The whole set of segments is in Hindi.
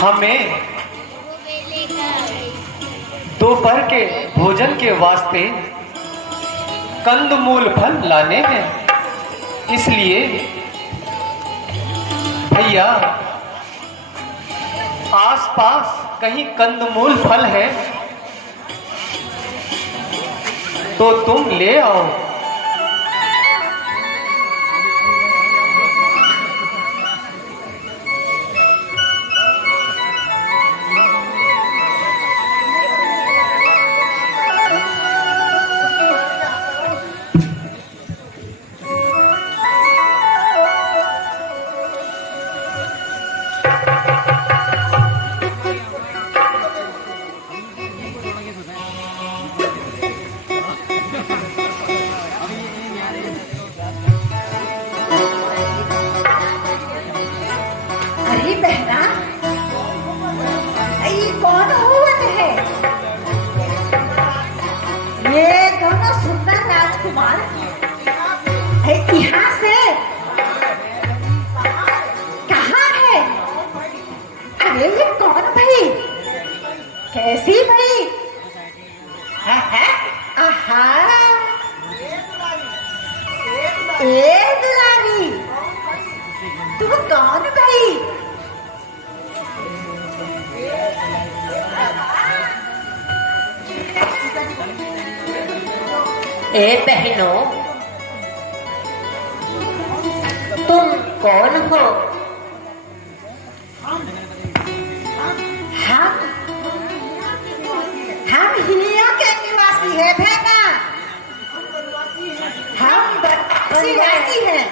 हमें दोपहर के भोजन के वास्ते कंदमूल फल लाने हैं। इसलिए भैया आसपास कहीं कंदमूल फल है तो तुम ले आओ। अरे बहना, ये कौन औरत है? ये दोनों सुंदर राजकुमार यहाँ से कहाँ है? अरे ये कौन भाई? कैसी भाई? है? आहा, ए दुलारी, तुम कौन भाई? ए बहनों, तुम कौन हो? हम हिया के निवासी है बहना। हम निवासी हैं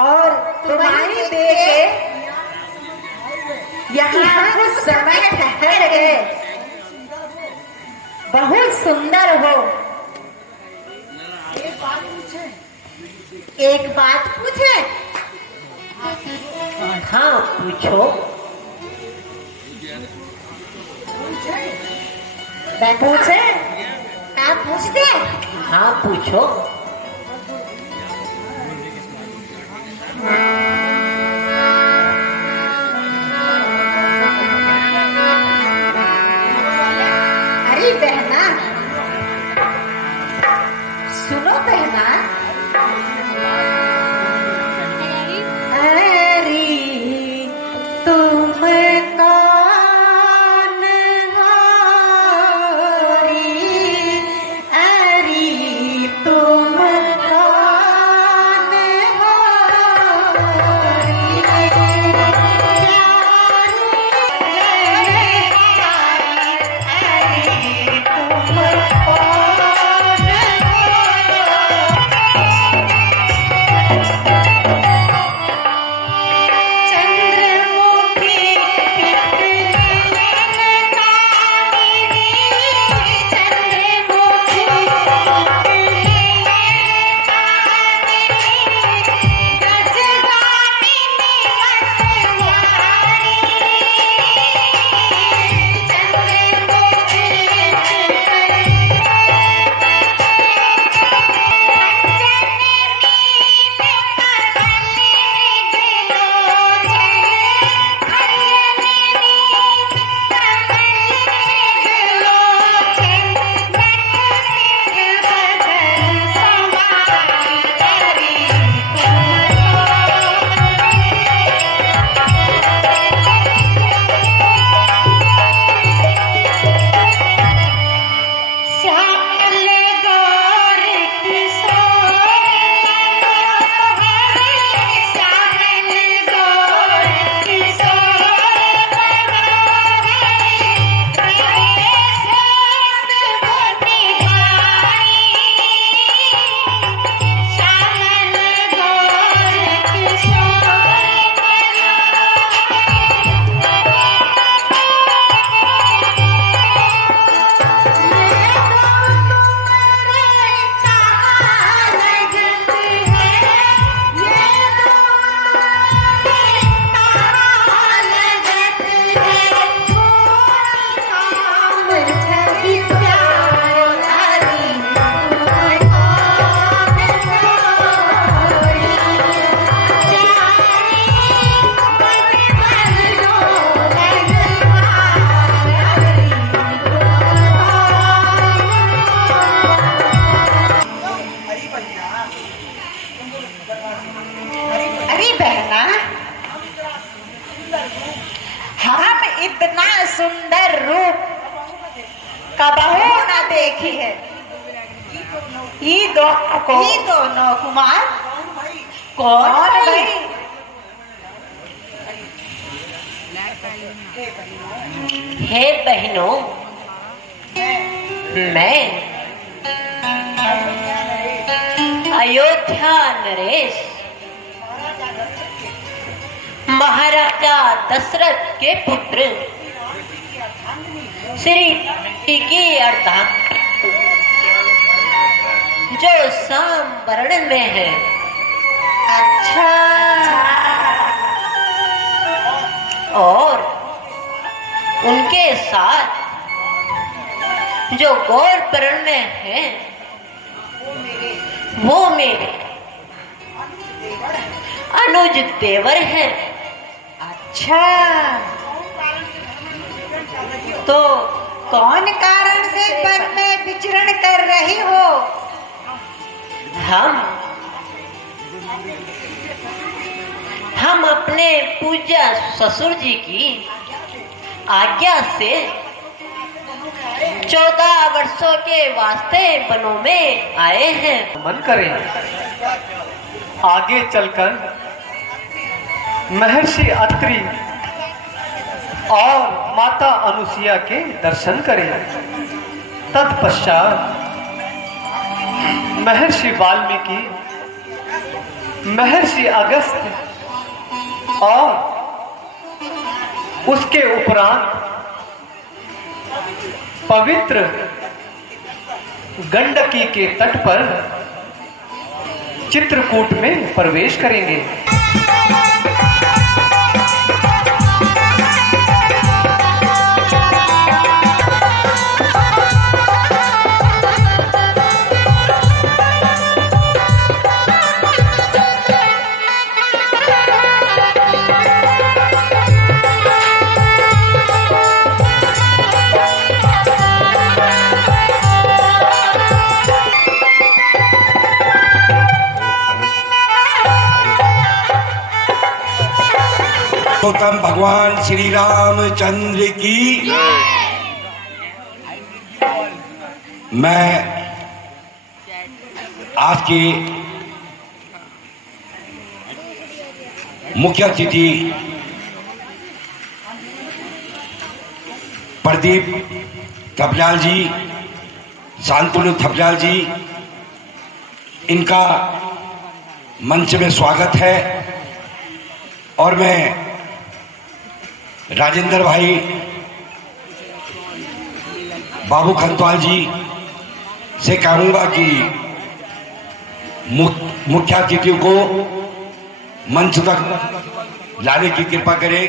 और तुम्हारी बेटे यहाँ कुछ समय ठहर गए। बहुत सुंदर हो। एक बात पूछे? हाँ पूछो। पूछे? आप पूछते? हाँ पूछो। अरे बहना, सुनो बहना। अरे तुम कौन हो री? अरे तुम बहना, हम इतना सुंदर रूप कबहू ना देखी है। ये दोनों कुमार कौन है भाई? हे बहनों, मैं अयोध्या नरेश महाराजा दशरथ के पुत्र श्री टिकी अर्धांग जो शाम वर्ण में है। अच्छा, और उनके साथ जो गौर वर्ण में है वो मेरे अनुज देवर हैं। अच्छा, तो कौन कारण से वन में विचरण कर रही हो? हम अपने पूज्य ससुर जी की आज्ञा से 14 वर्षों के वास्ते वनों में आए हैं। मन करें आगे चलकर महर्षि अत्रि और माता अनुसुईया के दर्शन करें। तत्पश्चात महर्षि वाल्मीकि, महर्षि अगस्त्य और उसके उपरांत पवित्र गंडकी के तट पर चित्रकूट में प्रवेश करेंगे। गौतम भगवान श्री रामचंद्र की। मैं आज की मुख्य अतिथि प्रदीप थपलियाल जी, शांतनु थपलियाल जी, इनका मंच में स्वागत है। और मैं राजेंद्र भाई, बाबू खंतवाल जी से कहूँगा कि मुख्य अतिथियों को मंच तक लाने की कृपा करें।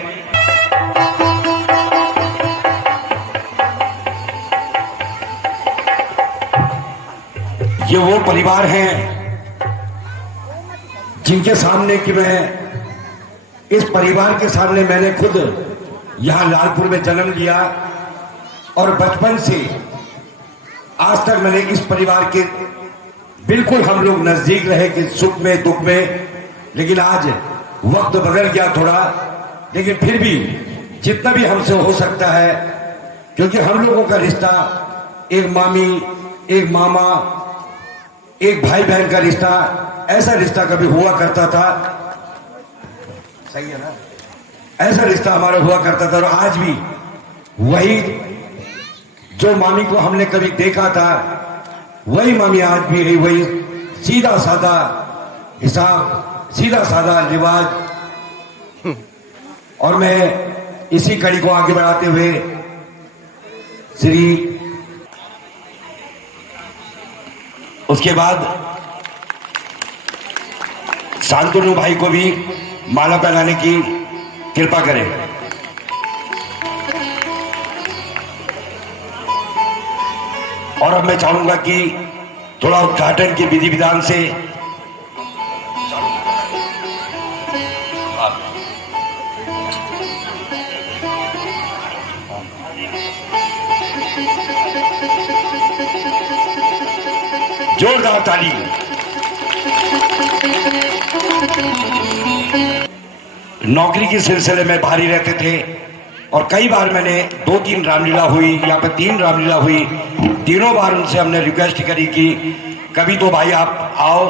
ये वो परिवार हैं जिनके सामने कि मैं इस परिवार के सामने मैंने खुद यहाँ लालपुर में जन्म लिया और बचपन से आज तक मैंने इस परिवार के बिल्कुल हम लोग नजदीक रहे कि सुख में दुख में। लेकिन आज वक्त बदल गया थोड़ा, लेकिन फिर भी जितना भी हमसे हो सकता है, क्योंकि हम लोगों का रिश्ता एक मामी, एक मामा, एक भाई बहन का रिश्ता, ऐसा रिश्ता कभी हुआ करता था। सही है ना? ऐसा रिश्ता हमारा हुआ करता था। और आज भी वही जो मामी को हमने कभी देखा था वही मामी आज भी है। वही सीधा साधा हिसाब, सीधा साधा रिवाज। और मैं इसी कड़ी को आगे बढ़ाते हुए श्री उसके बाद शांतनु भाई को भी माला पहनाने की कृपा करें। और अब मैं चाहूंगा कि थोड़ा उद्घाटन के विधि विधान से जोरदार ताली। नौकरी के सिलसिले में भारी रहते थे और कई बार मैंने 2-3 रामलीला हुई, यहाँ पे 3 रामलीला हुई, तीनों बार उनसे हमने रिक्वेस्ट करी कि कभी तो भाई आप आओ,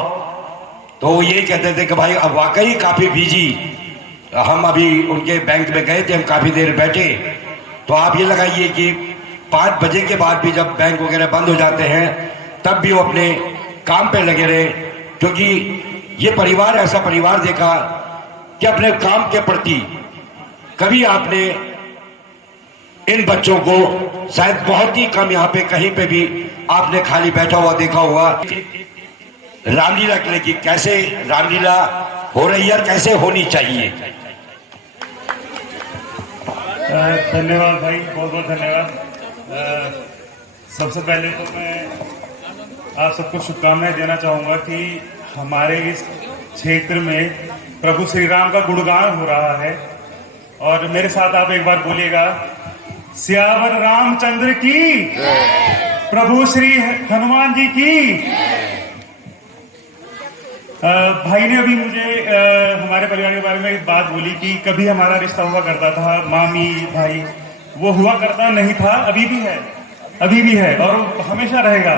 तो वो यही कहते थे कि भाई अब वाकई काफ़ी बिजी, हम अभी उनके बैंक में गए थे, हम काफ़ी देर बैठे, तो आप ये लगाइए कि 5 बजे के बाद भी जब बैंक वगैरह बंद हो जाते हैं तब भी वो अपने काम पे लगे रहे, क्योंकि ये परिवार ऐसा परिवार देखा कि अपने काम के प्रति कभी आपने इन बच्चों को शायद बहुत ही कम, यहाँ पे कहीं पे भी आपने खाली बैठा हुआ देखा होगा। रामलीला के लिए कि कैसे रामलीला हो रही है और कैसे होनी चाहिए। धन्यवाद भाई, बहुत बहुत धन्यवाद। सबसे पहले तो मैं आप सबको शुभकामनाएं देना चाहूँगा कि हमारे इस क्षेत्र में प्रभु श्री राम का गुणगान हो रहा है, और मेरे साथ आप एक बार बोलिएगा, सियावर रामचंद्र की, प्रभु श्री हनुमान जी की। भाई ने अभी मुझे हमारे परिवार के बारे में एक बात बोली कि कभी हमारा रिश्ता हुआ करता था मामी भाई, वो हुआ करता नहीं था, अभी भी है और वो हमेशा रहेगा।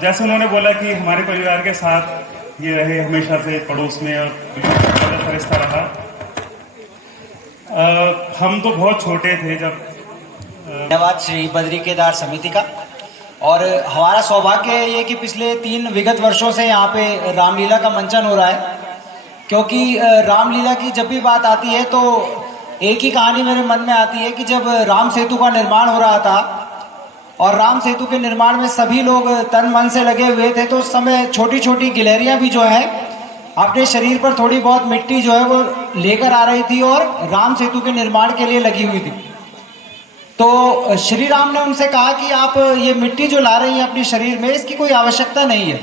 जैसे उन्होंने बोला कि हमारे परिवार के साथ ये रहे हमेशा से पड़ोस में और अच्छा रिश्ता रहा। हम तो बहुत छोटे थे जब। धन्यवाद श्री बद्री केदार समिति का, और हमारा सौभाग्य है ये कि पिछले 3 विगत वर्षों से यहाँ पे रामलीला का मंचन हो रहा है, क्योंकि रामलीला की जब भी बात आती है तो एक ही कहानी मेरे मन में आती है कि जब राम सेतु का निर्माण हो रहा था और राम सेतु के निर्माण में सभी लोग तन मन से लगे हुए थे, तो उस समय छोटी छोटी गिलहरियाँ भी जो है अपने शरीर पर थोड़ी बहुत मिट्टी जो है वो लेकर आ रही थी और राम सेतु के निर्माण के लिए लगी हुई थी। तो श्री राम ने उनसे कहा कि आप ये मिट्टी जो ला रही हैं अपने शरीर में, इसकी कोई आवश्यकता नहीं है।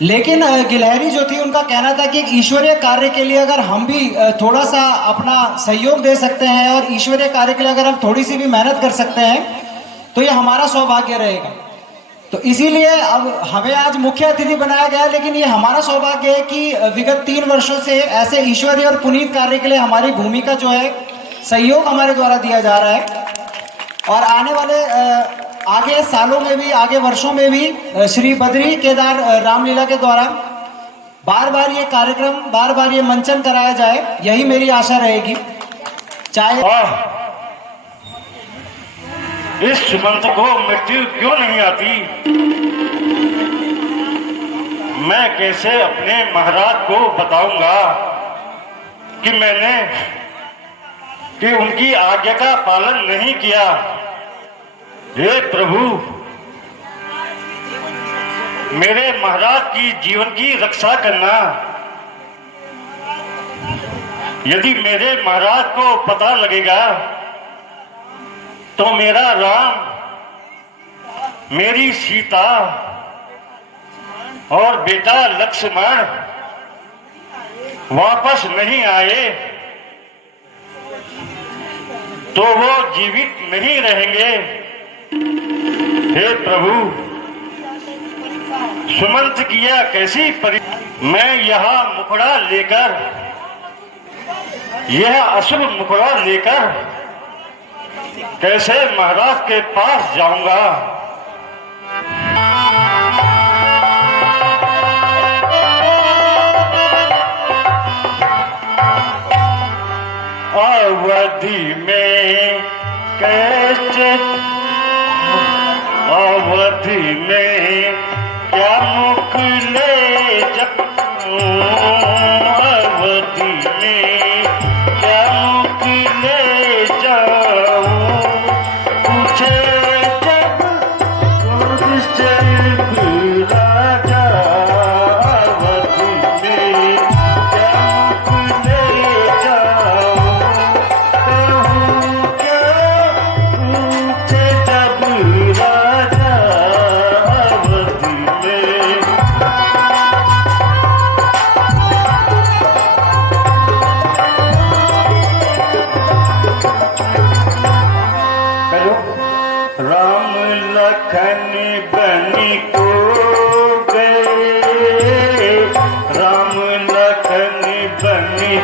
लेकिन गिलहरी जो थी उनका कहना था कि एक ईश्वरीय कार्य के लिए अगर हम भी थोड़ा सा अपना सहयोग दे सकते हैं और ईश्वरीय कार्य के लिए अगर हम थोड़ी सी भी मेहनत कर सकते हैं तो ये हमारा सौभाग्य रहेगा। तो इसीलिए अब हमें आज मुख्य अतिथि बनाया गया, लेकिन ये हमारा सौभाग्य है कि विगत 3 वर्षों से ऐसे ईश्वरीय और पुनीत कार्य के लिए हमारी भूमिका जो है सहयोग हमारे द्वारा दिया जा रहा है, और आने वाले आगे सालों में भी, आगे वर्षों में भी श्री बद्री केदार रामलीला के द्वारा बार बार ये कार्यक्रम, बार बार ये मंचन कराया जाए, यही मेरी आशा रहेगी। चाहे इस सुमंत को मृत्यु क्यों नहीं आती? मैं कैसे अपने महाराज को बताऊंगा कि उनकी आज्ञा का पालन नहीं किया। हे प्रभु, मेरे महाराज की जीवन की रक्षा करना। यदि मेरे महाराज को पता लगेगा तो मेरा राम, मेरी सीता और बेटा लक्ष्मण वापस नहीं आए तो वो जीवित नहीं रहेंगे। हे प्रभु, सुमंत किया कैसी मैं यह मुखड़ा लेकर, यह अशुभ मुखड़ा लेकर कैसे महाराज के पास जाऊंगा? अवधि में कैसे, अवधि में क्या मुख ले जाऊं? अवधि में क्या मुख ले जाऊं?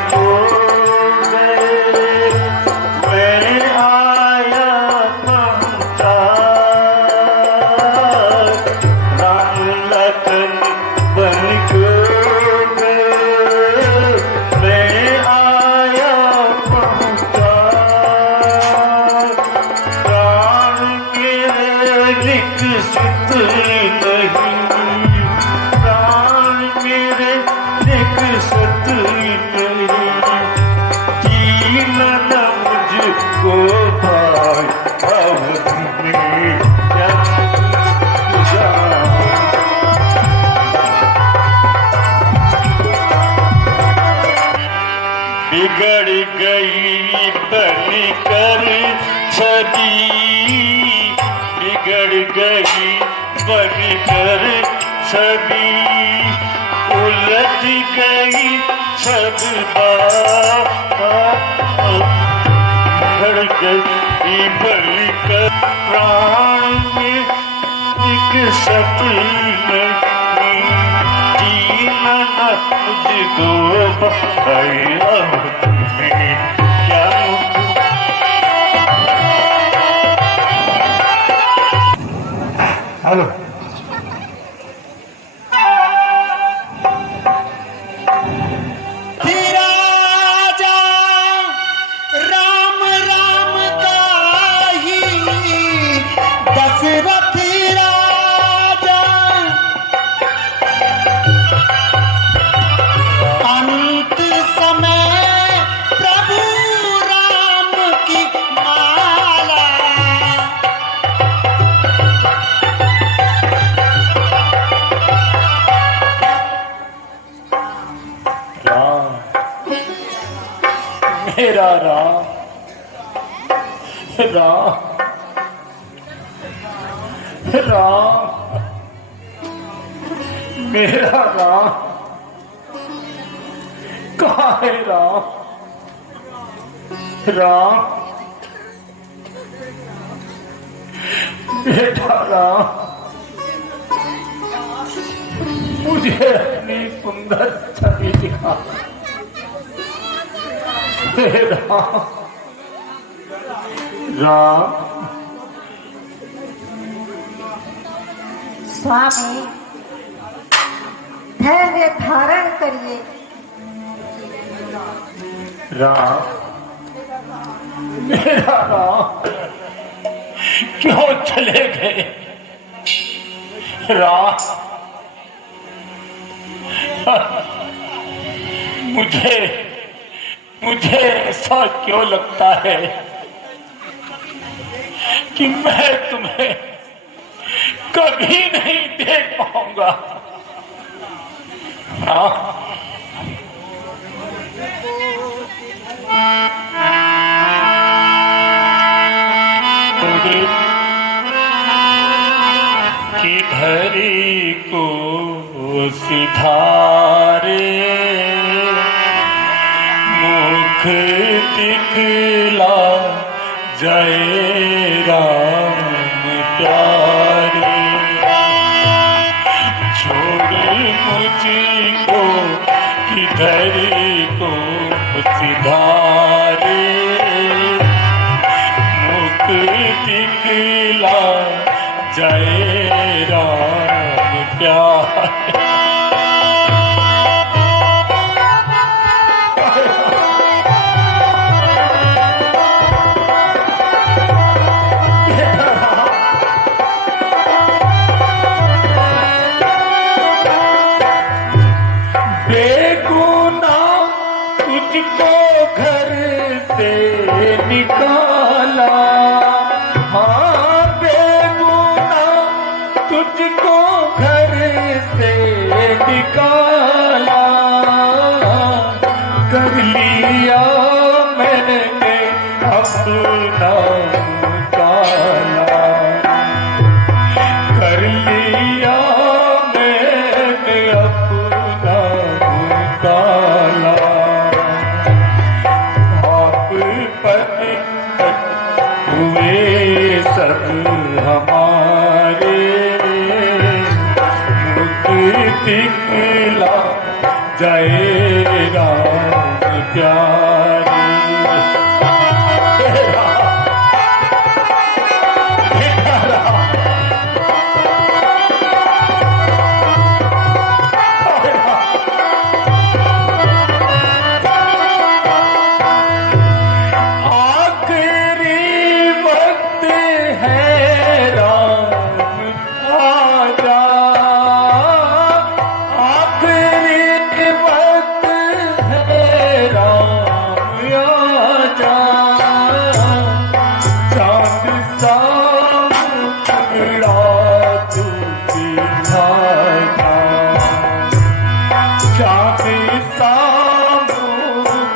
खो गए, मैं आया पहुंचा, राम लखन बन खो गए, मैं आया पहुंचा, प्राण के विकसित नहीं, प्राण मेरे विकसित नहीं, जीना न मुझको भाई अवधि में क्या जाऊं। बिगड़ गई बनकर छवि, बिगड़ गई बनकर छवि, उलझ गई सब बात, बिगड़ गई बनकर प्राण में एक सत्य नहीं, जीना न मुझको भाई अवधि में क्या हेलो राजा राम राम काही, दशरथ राजा अंत समय प्रभु राम की माला, राम मेरा राम, राम राम मेरा राम, कहाँ है राम, राम बेटा राम, मुझे अपनी सुंदर छवि दिखा, हे राम, राम स्वामी धैर्य धारण करिए। राम मेरा राम क्यों चले गए, राम मुझे ऐसा क्यों लगता है कि मैं तुम्हें कभी नहीं देख पाऊंगा। हाँ किधरी को सिधारे मुख दिखला जय राम प्यारे, छोड़ मुझको किधरी को सिधारे मुख दिखला जय राम प्यारे। बेगुनाह तुझको घर से निकाला, हाँ बेगुनाह तुझको घर से निकाला, कर लिया मैंने अपना काला, कर लिया मैंने अपना काला, आप पर हुए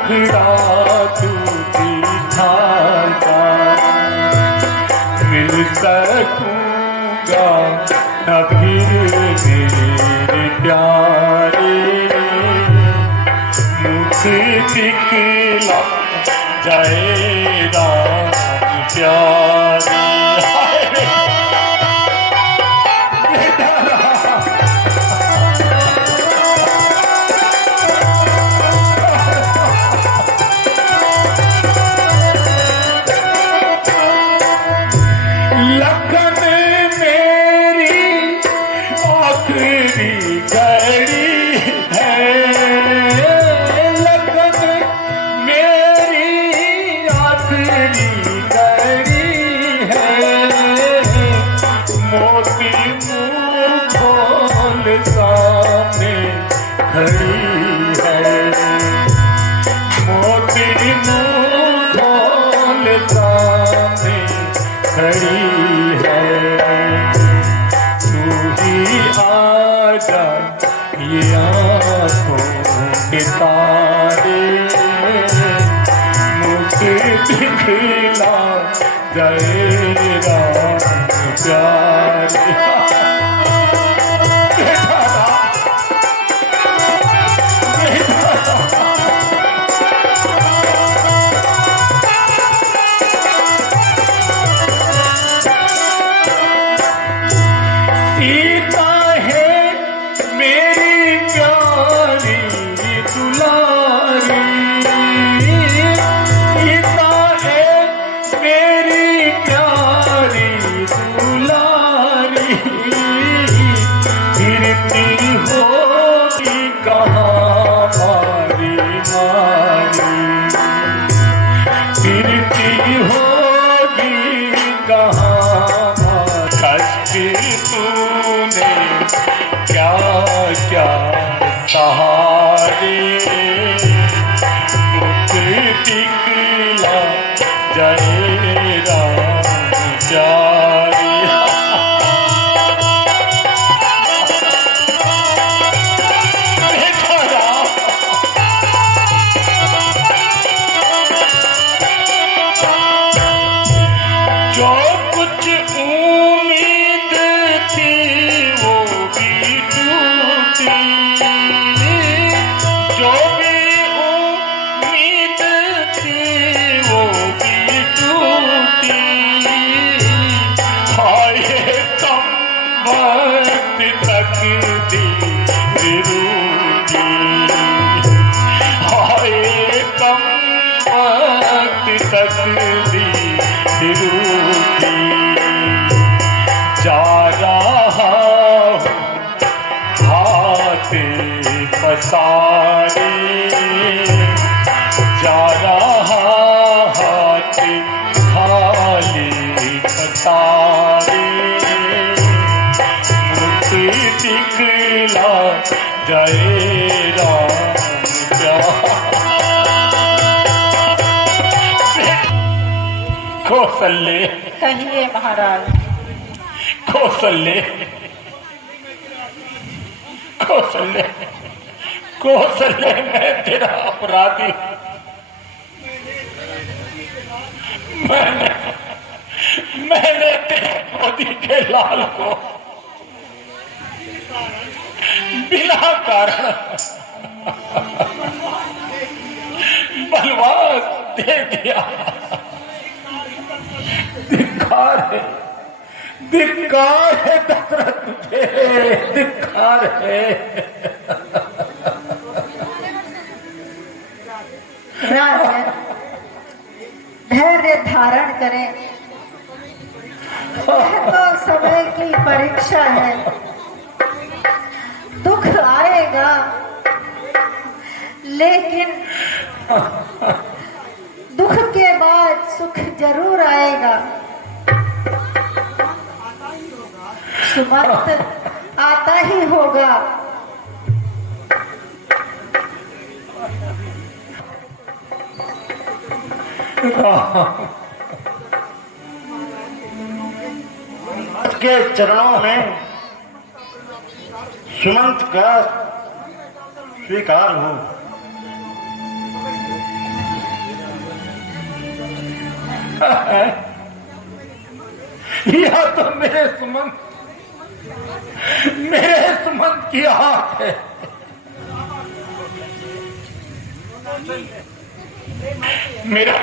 मुखड़ा तू दिखाता, मिल सकूंगा न फिर मेरे प्यारे, मुझे दिखला जाएगा प्यारे। लगन मेरी आखिरी घड़ी है, लगन मेरी आखिरी घड़ी है, मोती मुँह खोल सामने खड़ी है, मोती मुँह खोल सामने खड़ी है, तू ही आजा ये आँखों के तारे, मुझे दिखला जाएगा प्यारे। सीता है मेरी प्यारी दुलारी, सीता है मेरी प्यारी दुलारी, फिरती होगी कहाँ मारी मारी, फिरती होगी कहाँ मारी, तूने क्या क्या सहारे, मुझे दिखला जाएगा प्यारे। जो कुछ उम्मीद थी वो भी टूटी, जो भी उम्मीद थी वो भी टूटी, हाय कम वक्त तक दी रूठी, हाय कम वक्त तक दी रूठी, जा रहा हूँ हाथे पसारे, जा रहा हाथे खाली पसारे, मुझे दिखला जाएगा कौशल्य। कहिए महाराज। कौशल्य, कौशल्य, कौशल्य, मैं तेरा अपराधी, मैंने तेरे गोदी के लाल को बिना कारण बलवान दे दिया। धिक्कार है, धिक्कार है दशरथ तुझे, धिक्कार है। राजन धैर्य धारण करें, यह तो समय की परीक्षा है, दुख आएगा लेकिन दुख के बाद सुख जरूर आएगा। सुमंत आता ही होगा। के चरणों में सुमंत का स्वीकार हो। या तो मेरे सुमंत की आंख है। मेरा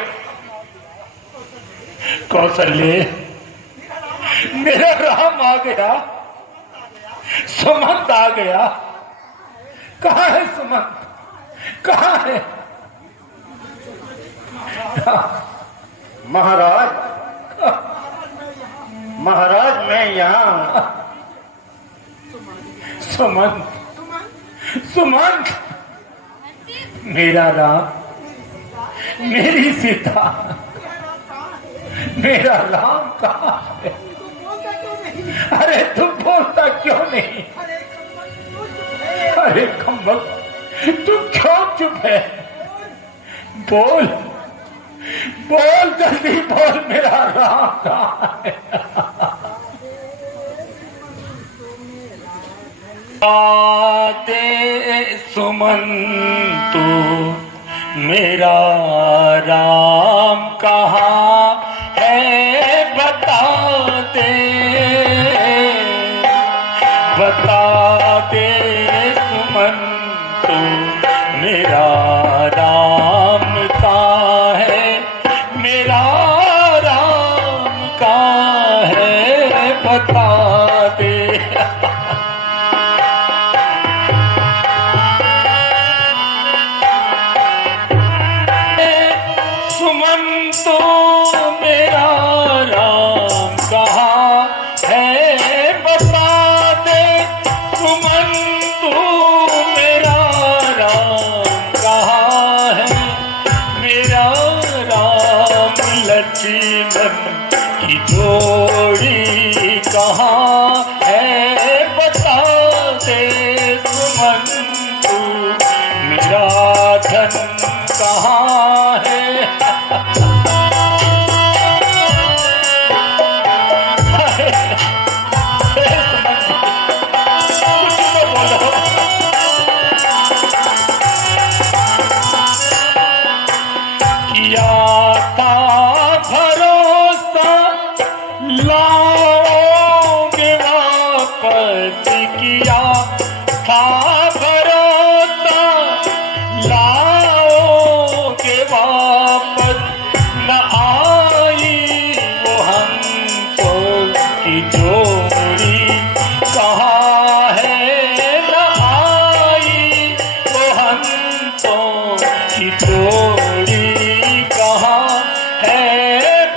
कौशल्य, मेरा राम आ गया, सुमंत आ गया। कहाँ है सुमंत, कहाँ है? महाराज मैं यहाँ। सुमंत मेरा राम, मेरी सीता, मेरा राम कहाँ है? अरे तू बोलता क्यों नहीं? अरे कम्बक, तू क्यों चुप है? बोल बोल, जल्दी बोल, मेरा राम कहाँ है? आते सुमंतु मेरा राम कहाँ है? बता दे सुमंतु मेरा राम कहाँ है? मेरा राम कहाँ है? बता दे। सुमंतु मेरा राम कहाँ है? बता दे। सुमंतु मेरा राम कहाँ है? मेरा राम लक्ष्मण की जोड़ी कहाँ है? बता दे। सुमंतु मेरा धन कहाँ है? किया था भरोसा लाओगे वापस, किया था भरोसा लाओगे वापस, न आई वो हमको की जोड़ी कहाँ है? न आई वो हमको की जोड़ी कहाँ है?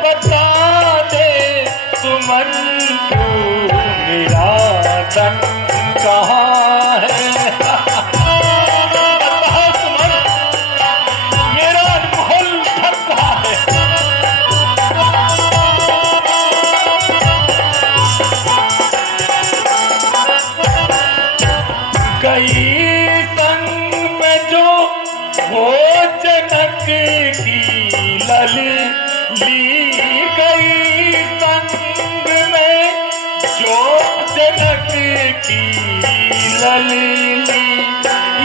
बता दे। सुमंतु मेरा धन कहाँ है? बता सुमंत, मेरा अनमोल धन कहाँ है? गई संग में जो वो जनक की लली गई, संग में जो जनक की लली,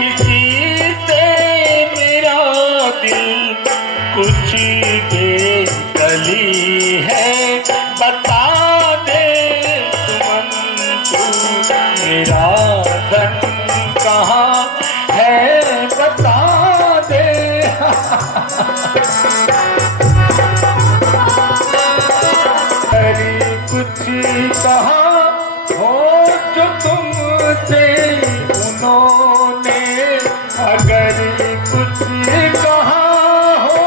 इसी से मेरा दिल कुछ बेकली है। बता दे सुमंतु मेरा धन कहाँ है? बता दे। अरे कुछ कहा हो जो तुमसे उन्होंने, अगर कुछ कहा हो,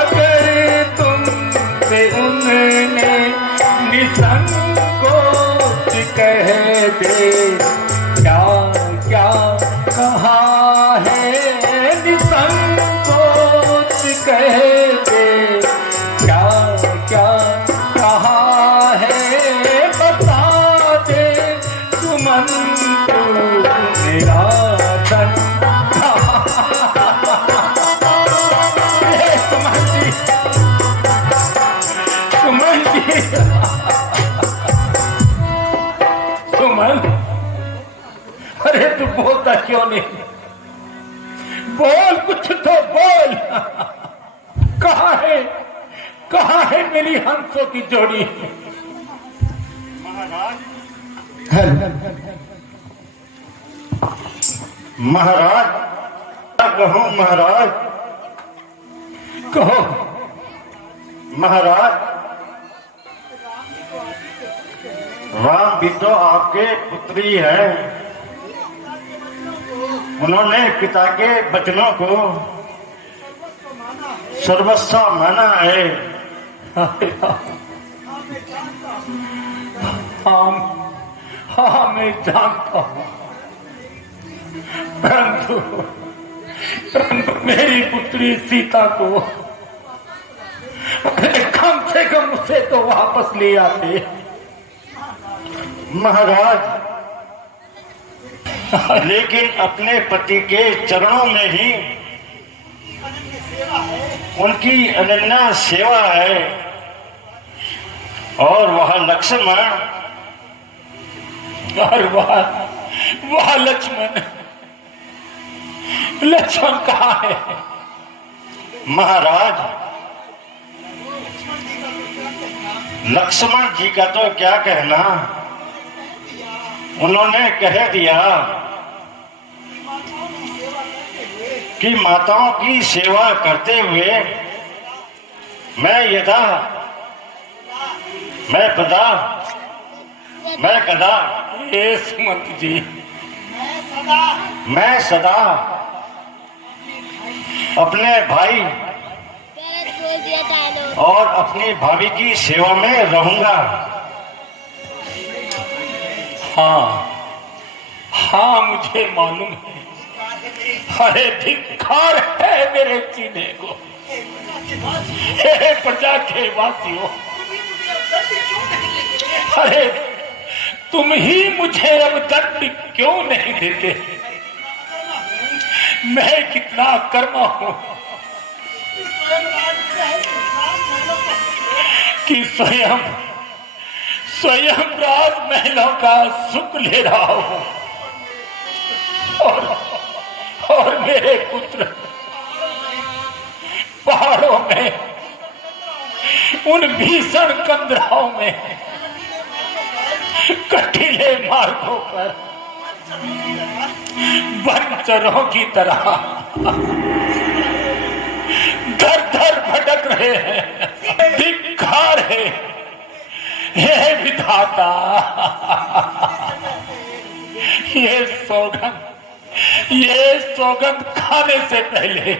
अगर तुमसे उनने, निसंकोच कह दे। क्या क्या कहा है? निसंकोच कह दे। क्या क्या कहा है? बता दे। सुमंतु मेरा धन सुमन जी, सुमन, अरे तू बोलता क्यों नहीं? बोल, कुछ तो बोल। कहाँ है, कहाँ मेरी हंसों की जोड़ी। महाराज कहो महाराज, कहो। महाराज राम भी तो आपके पुत्री है। उन्होंने पिता के वचनों को सर्वस्व माना है। हाँ मैं जानता हूं, परंतु मेरी पुत्री सीता को कम से कम उसे तो वापस ले आते। महाराज लेकिन अपने पति के चरणों में ही उनकी अनन्या सेवा है। और वह लक्ष्मण, और वह लक्ष्मण कहाँ है? महाराज लक्ष्मण जी का तो क्या कहना, उन्होंने कह दिया कि माताओं की सेवा करते हुए मैं कदा हे सुमंत जी, मैं सदा अपने भाई और अपनी भाभी की सेवा में रहूंगा। हाँ मुझे मालूम है। अरे धिक्कार है मेरे सीने को। हे प्रजा के वासियों, अरे तुम ही मुझे अब दंड क्यों नहीं देते? मैं कितना कर्मा हूं कि स्वयं राजमहलों का सुख ले रहा हूं और मेरे पुत्र पहाड़ों में उन भीषण कंदराओं में कटीले मार्गों पर बनचरों की तरह दर दर भटक रहे हैं। धिक्कार है हे विधाता। ये सौगंध खाने से पहले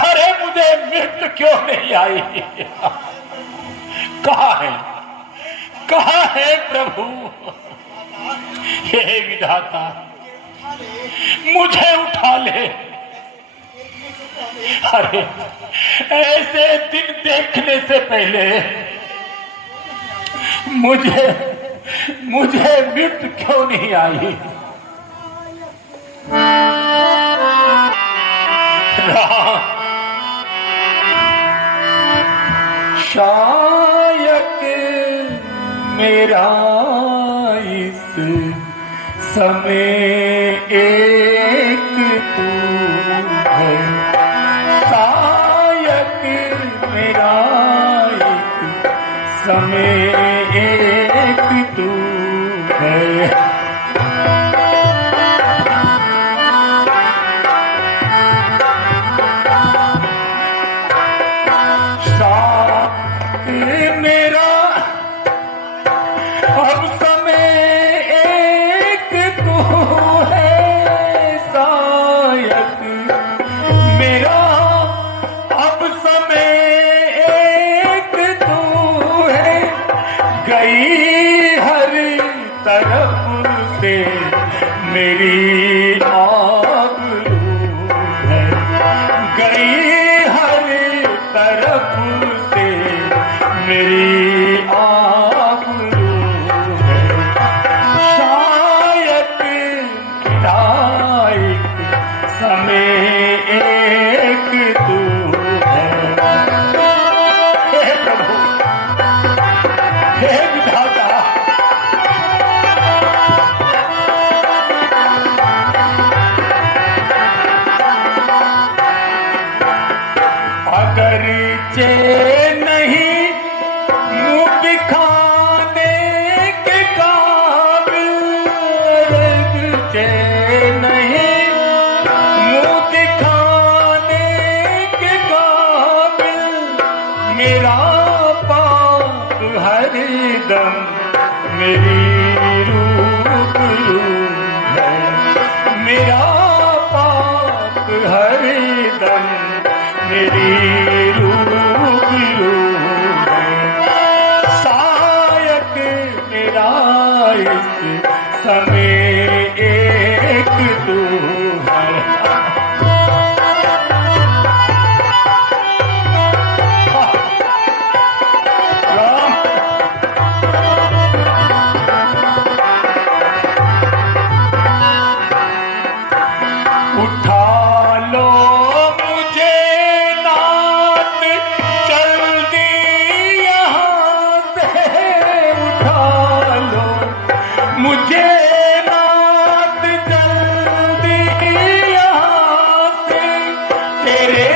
अरे मुझे मृत्यु क्यों नहीं आई? कहाँ है प्रभु? हे विधाता मुझे उठा ले। अरे ऐसे दिन देखने से पहले मुझे मृत्यु क्यों नहीं आई? शायद मेरा इस समय एक तू है, शायद मेरा एक समय एक तू है। मेरा अब समय एक तू है, शायद मेरा अब समय एक तू है, मेरी रूबरू है। शायद मेरा इस समय एक तू है। उठा लो मुझे नात जल्दी यहाँ से, उठा लो मुझे नात जल्दी यहाँ से, तेरे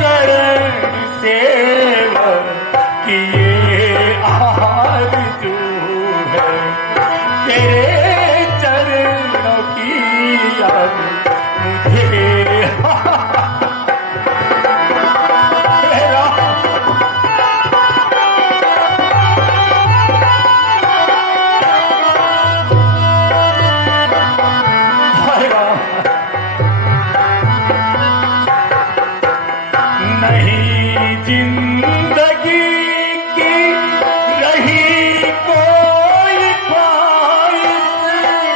चरण सेवक की ये आरज़ू है, तेरे चरणों की अब मुझे नहीं जिंदगी की रही कोई ख्वाहिश,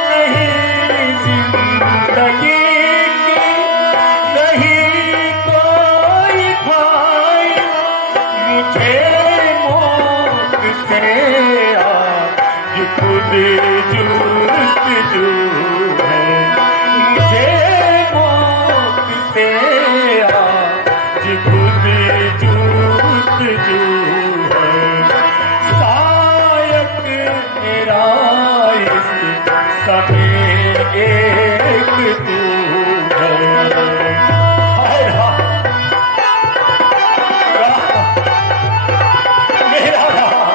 नहीं जिंदगी की रही कोई ख्वाहिश, मुझे मौत से आज खुद जुस्तजू है, मुझे मौत से आज खुद जुस्तजू है। शायद मेरा इस समय एक तू है। हाय राम, मेरा राम,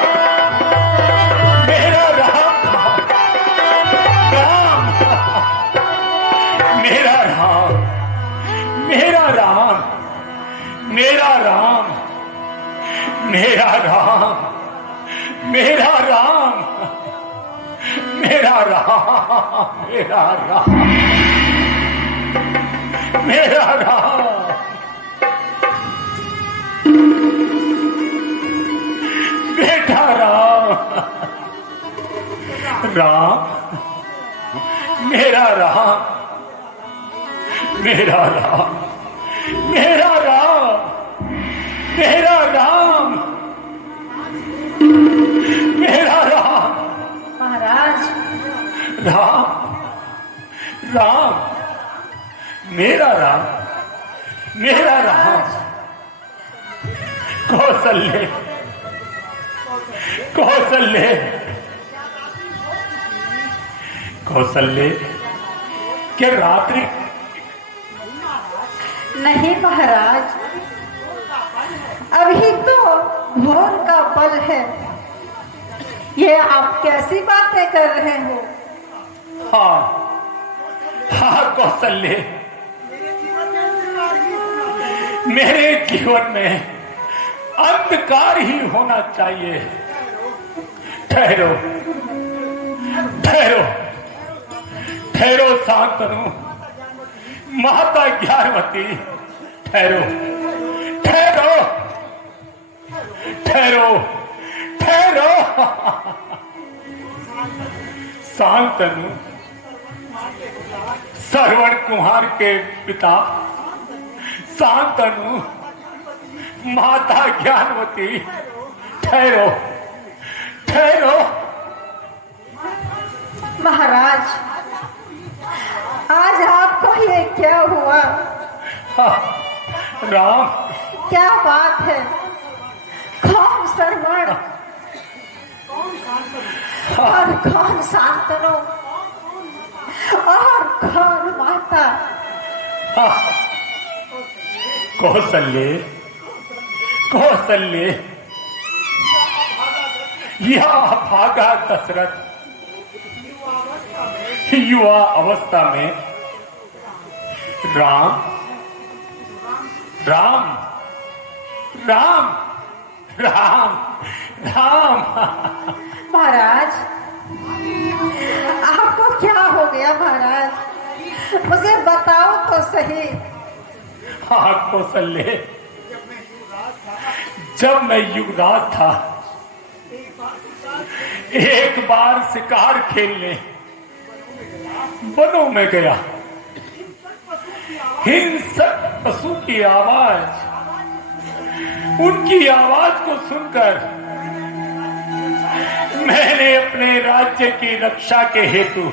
मेरा राम, मेरा राम, मेरा राम, मेरा राम, मेरा राम, मेरा राम, मेरा राम, मेरा राम, मेरा राम, बेटा राम, राम, मेरा राम, मेरा राम, मेरा राम, मेरा राम, मेरा राम, महाराज राम, राम, मेरा राम, मेरा राम, कौशल्य, कौशल्य, कौशल्य के रात्रि नहीं महाराज, अभी तो भोर का पल है, ये आप कैसी बातें कर रहे हो? हाँ, हाँ कौशल्य, मेरे जीवन में अंधकार ही होना चाहिए। ठहरो, ठहरो, ठहरो शांतनु, माता ज्ञानवती, ठहरो, ठहरो, ठहरो, ठहरो। शांतनु श्रवण कुमार के पिता, शांतनु माता ज्ञानवती, ठहरो, ठहरो। महाराज, आज आपको ये क्या हुआ? राम, क्या बात है? कौन श्रवण और कौन शांतनु और कौन माता? कौशल्य, कौशल्य, यह भागा दशरथ युवा अवस्था में राम, राम, राम, राम, राम। महाराज, आपको क्या हो गया महाराज? मुझे बताओ तो सही। हाँ कौशल्य, जब मैं युवराज था, एक बार शिकार खेलने वनों में गया। हिंसक पशु की आवाज, उनकी आवाज को सुनकर मैंने अपने राज्य की रक्षा के हेतु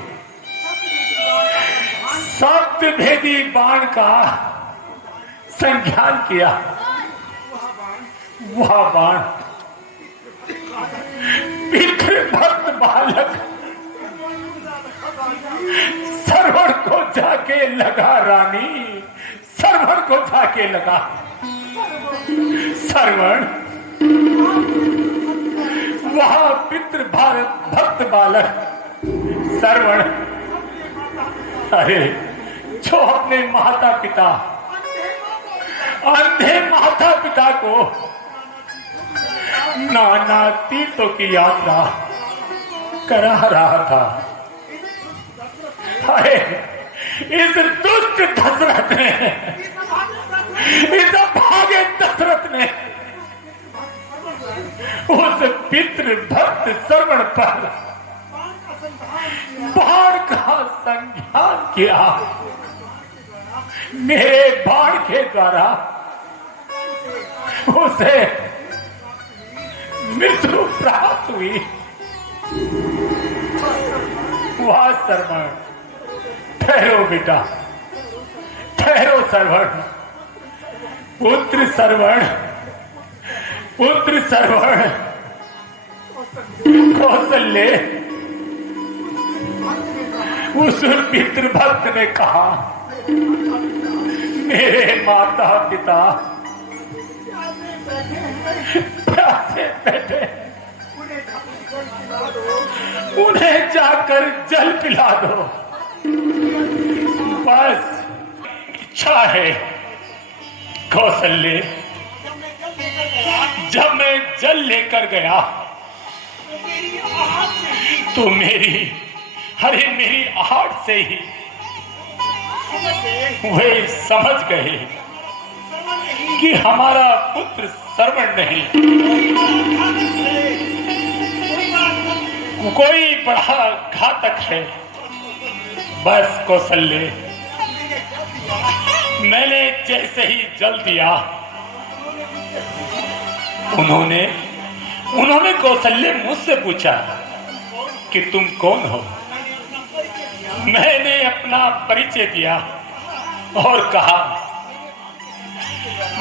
7 भेदी बाण का संज्ञान किया। वह बाण पितृभक्त बालक सरवण को जाके लगा। रानी, सरवण को जाके लगा। सरवण, वह पितृभक्त बालक सरवण, अरे जो अपने माता पिता, अंधे माता पिता को नाना तीर्थों की यात्रा करा रहा था, अरे इस दुष्ट दशरथ ने, इस भागे दशरथ ने उस पितृभक्त श्रवण पर बाण का संज्ञान किया। मेरे बाण के द्वारा उसे मृत्यु प्राप्त हुई। वह श्रवण, ठहरो बेटा, ठहरो श्रवण, पुत्र श्रवण, पुत्र श्रवण। कौशल्य, उस पितृभक्त ने कहा, मेरे माता पिता प्यासे बैठे, उन्हें जाकर जल पिला दो। बस इच्छा है। कौशल्य, जब मैं जल लेकर गया तो मेरी आहट से ही वे समझ गए कि हमारा पुत्र श्रवण नहीं, कोई बड़ा घातक है। बस कौशल्य, मैंने जैसे ही जल दिया, उन्होंने कौशल्य मुझसे पूछा कि तुम कौन हो। मैंने अपना परिचय दिया और कहा,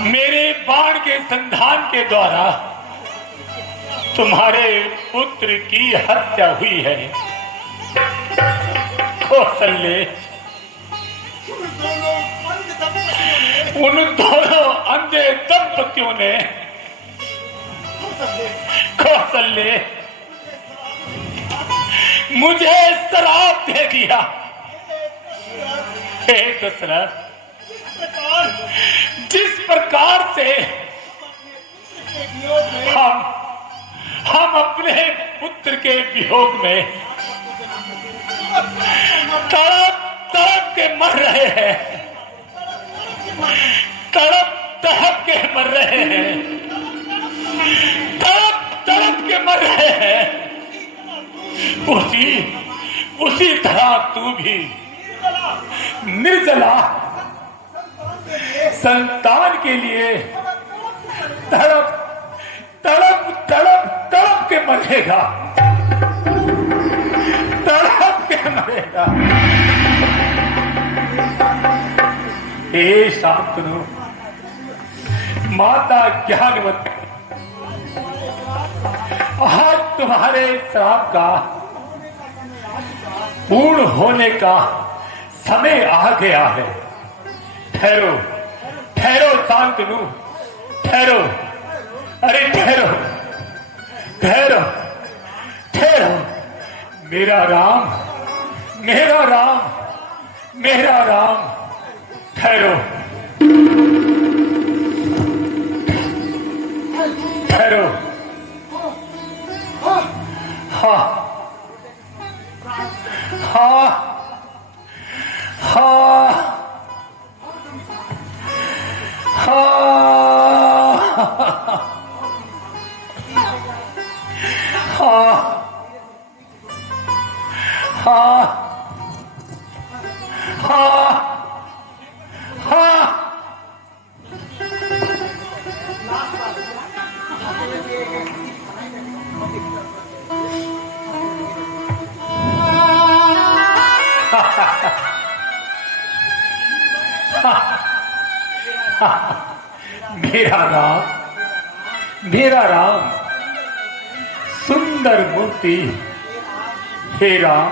मेरे बाण के संधान के द्वारा तुम्हारे पुत्र की हत्या हुई है। कौशल्य, उन दोनों अंधे दंपतियों ने कौशल्य मुझे श्राप दे दिया। हे दशरथ, जिस प्रकार से हम अपने पुत्र के वियोग में तड़प तड़प के मर रहे हैं, तड़प तड़प के मर रहे हैं, तड़प तड़प के मर रहे हैं, उसी तरह तू भी निर्जला संतान के लिए तड़प तड़प तड़प तड़प के मरेगा, तड़प के मरेगा। हे शांतनु, माता ज्ञानवती, आज तुम्हारे श्राप का पूर्ण होने का समय आ गया है। ठहरो, ठहरो शांतनु, ठहरो, अरे ठहरो, ठहरो, ठहरो। मेरा राम, मेरा राम, मेरा राम, ठहरो, ठहरो। हाँ हाँ हाँ हाँ मेरा राम सुंदर मूर्ति, हे राम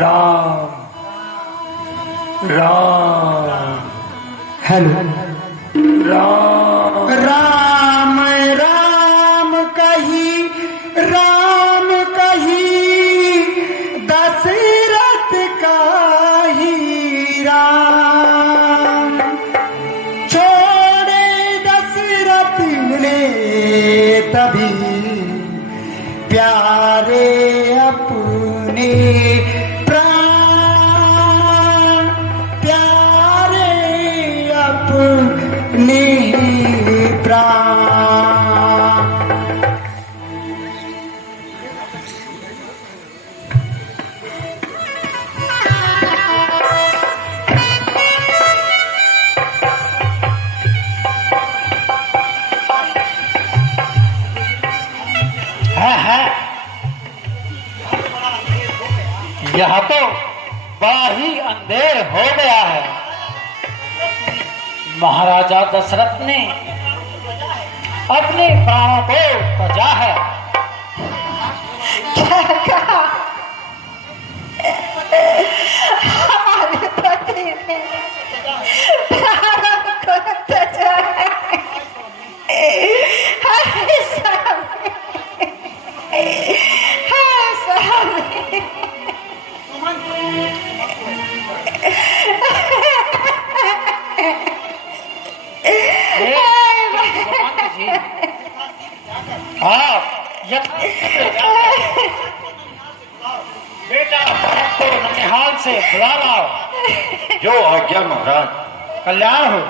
राम राम हेलो राम राम राम कही दशरथ काही राम, छोड़े दशरथ ने तभी प्यारे अपने प्राण, प्यारे अपने प्राण। यह तो बड़ा ही अंधेर हो गया है। महाराजा दशरथ ने अपने प्राणों को बचा है। क्या कहा? हमारे पति ने प्राणों को त्याजा है। हाय स्वामी, हाय स्वामी। बेटा तो ननिहाल से बुला लाओ। जो आज्ञा महाराज। कल्याण हो।